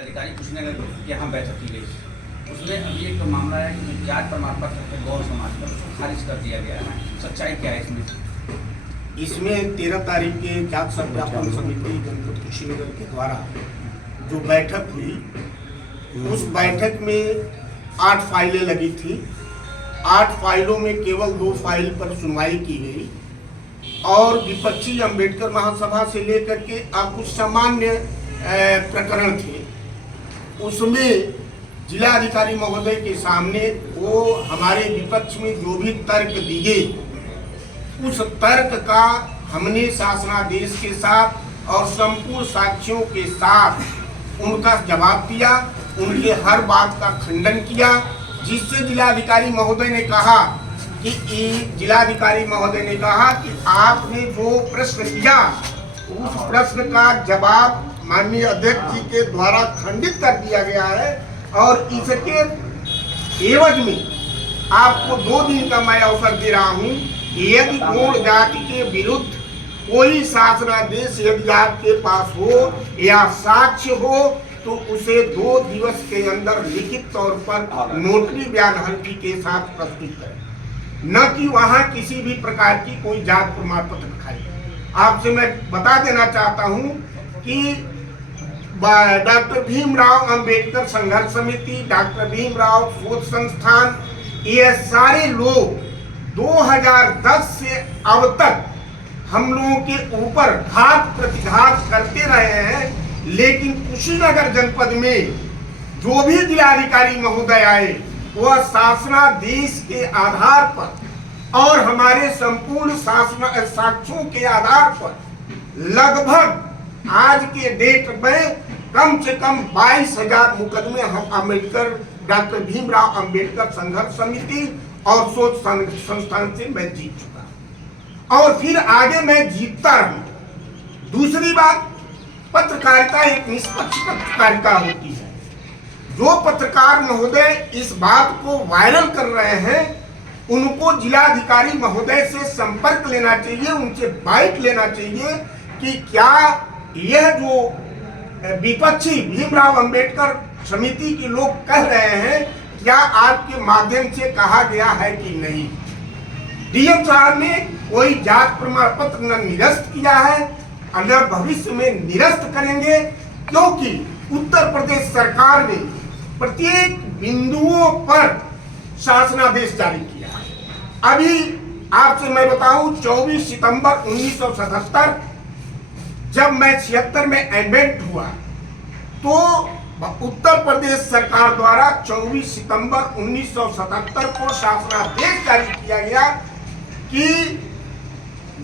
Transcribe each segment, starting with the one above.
अधिकारी कुशीनगर के यहाँ बैठक की गई, उसमें अभी एक मामला है कि जो जात प्रमाण पत्र है गौर समाज पर उसको खारिज कर दिया गया है। सच्चाई क्या है इसमें? इसमें 13 तारीख के जात सत्यापन समिति जनपद कुशीनगर के द्वारा जो बैठक हुई, उस बैठक में 8 फाइलें लगी थी। 8 फाइलों में केवल 2 फाइल पर सुनवाई की गई और विपक्षी अम्बेडकर महासभा से लेकर के कुछ सामान्य प्रकरण थे। उसमें जिलाधिकारी महोदय के सामने वो हमारे विपक्ष में जो भी तर्क दिए, उस तर्क का हमने शासनादेश के साथ और संपूर्ण साक्ष्यों के साथ उनका जवाब दिया, उनके हर बात का खंडन किया, जिससे जिलाधिकारी महोदय ने कहा कि आपने जो प्रश्न किया उस प्रश्न का जवाब माननीय अध्यक्ष जी के द्वारा खंडित कर दिया गया है और इसके एवज में आपको 2 दिन का मैं अवसर दे रहा हूं कि यदि गौड़ जाति के विरुद्ध कोई शासनादेश यदि आपके पास हो या साक्ष्य हो तो उसे 2 दिवस के अंदर लिखित तौर पर नोटरी बयान हल्फी के साथ प्रस्तुत करें, न कि वहां किसी भी प्रकार की कोई जात प्रमाण पत्र दिखाई। आपसे मैं बता देना चाहता हूं कि डॉक्टर भीमराव अंबेडकर संघर्ष समिति, डॉक्टर भीमराव शोध संस्थान, ये सारे लोग 2010 से अब तक हम लोगों के ऊपर घात प्रतिघात करते रहे हैं, लेकिन कुशीनगर जनपद में जो भी जिलाधिकारी महोदय आए वह शासनादेश के आधार पर और हमारे संपूर्ण साक्ष्यों के आधार पर लगभग आज के डेट में कम से कम 22,000 मुकदमे हम अम्बेडकर डॉक्टर भीमराव अंबेडकर संघर्ष समिति और शोध संस्थान से मैं जीत चुका और फिर आगे मैं जीतता रहूं। दूसरी बात, पत्रकारिता एक निष्पक्ष पत्रकारिता होती है। जो पत्रकार महोदय इस बात को वायरल कर रहे हैं उनको जिलाधिकारी महोदय से संपर्क लेना चाहिए, उनसे बाइट लेना चाहिए कि क्या यह जो विपक्षी भीमराव अंबेडकर समिति के लोग कह रहे हैं क्या आपके माध्यम से कहा गया है कि नहीं। डीएम साहब ने कोई जात प्रमाण पत्र न निरस्त किया है और न भविष्य में निरस्त करेंगे, क्योंकि उत्तर प्रदेश सरकार ने प्रत्येक बिंदुओं पर शासनादेश जारी किया है। अभी आपसे मैं बताऊं, 24 सितंबर 1977 जब मैं 76 में एडमिट हुआ तो उत्तर प्रदेश सरकार द्वारा 24 सितंबर 1977 को शासनादेश जारी किया गया कि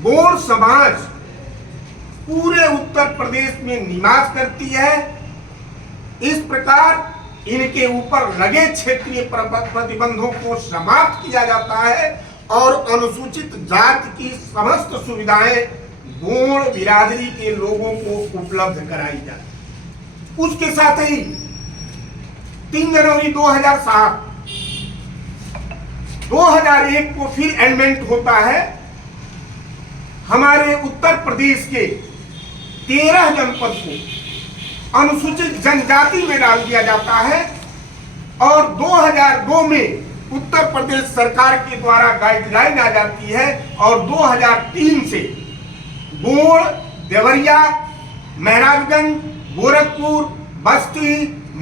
गौड़ समाज पूरे उत्तर प्रदेश में निवास करती है। इस प्रकार इनके ऊपर लगे क्षेत्रीय प्रतिबंधों को समाप्त किया जाता है और अनुसूचित जाति की समस्त सुविधाएं गौड़ बिरादरी के लोगों को उपलब्ध कराई जाती। उसके साथ ही 3 जनवरी 2001 को फिर एमेंडमेंट होता है। हमारे उत्तर प्रदेश के 13 जनपद को अनुसूचित जनजाति में डाल दिया जाता है और 2002 में उत्तर प्रदेश सरकार के द्वारा गाइडलाइन आ जाती है और 2003 से गौड़, देवरिया, महराजगंज, गोरखपुर, बस्ती,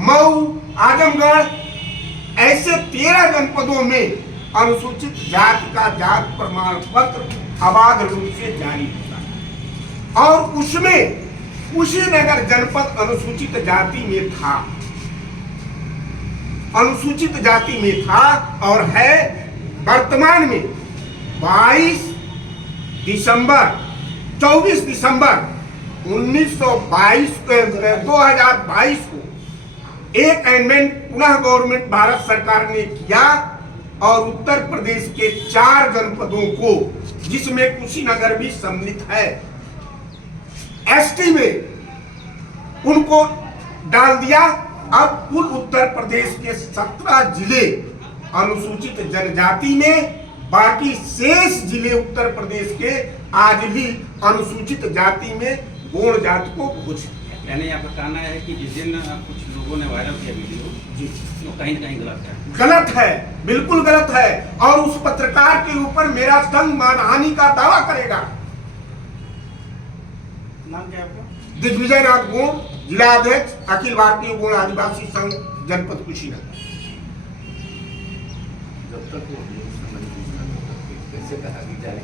मऊ, आजमगढ़ ऐसे 13 जनपदों में अनुसूचित जाति का जात प्रमाण पत्र अबाध रूप से जारी होता है और उसमें कुशीनगर जनपद अनुसूचित जाति में था और है। वर्तमान में 24 दिसंबर 2022 को एक अमेंडमेंट पुनः गवर्नमेंट भारत सरकार ने किया और उत्तर प्रदेश के 4 जनपदों को, जिसमें कुशीनगर भी सम्मिलित है, एसटी में उनको डाल दिया। अब कुल उत्तर प्रदेश के 17 जिले अनुसूचित जनजाति में, बाकी शेष जिले उत्तर प्रदेश के आज भी अनुसूचित जाति में गौड़ जाति को घोषित किया। यानी आपका कहना है कि जिस दिन कुछ लोग लोगों ने वायरल किया वीडियो जी वो कहीं न कहीं गलत है। गलत है, बिल्कुल गलत है। और उस पत्रकार के ऊपर मेरा संघ मानहानि का दावा करेगा। नाम क्या है आपका? दिग्विजय नाथ गोड़, जिला अध्यक्ष अखिल भारतीय गोड़ आदिवासी संघ जनपद कुशीनगर। जब तक वो कैसे कहा कि जारी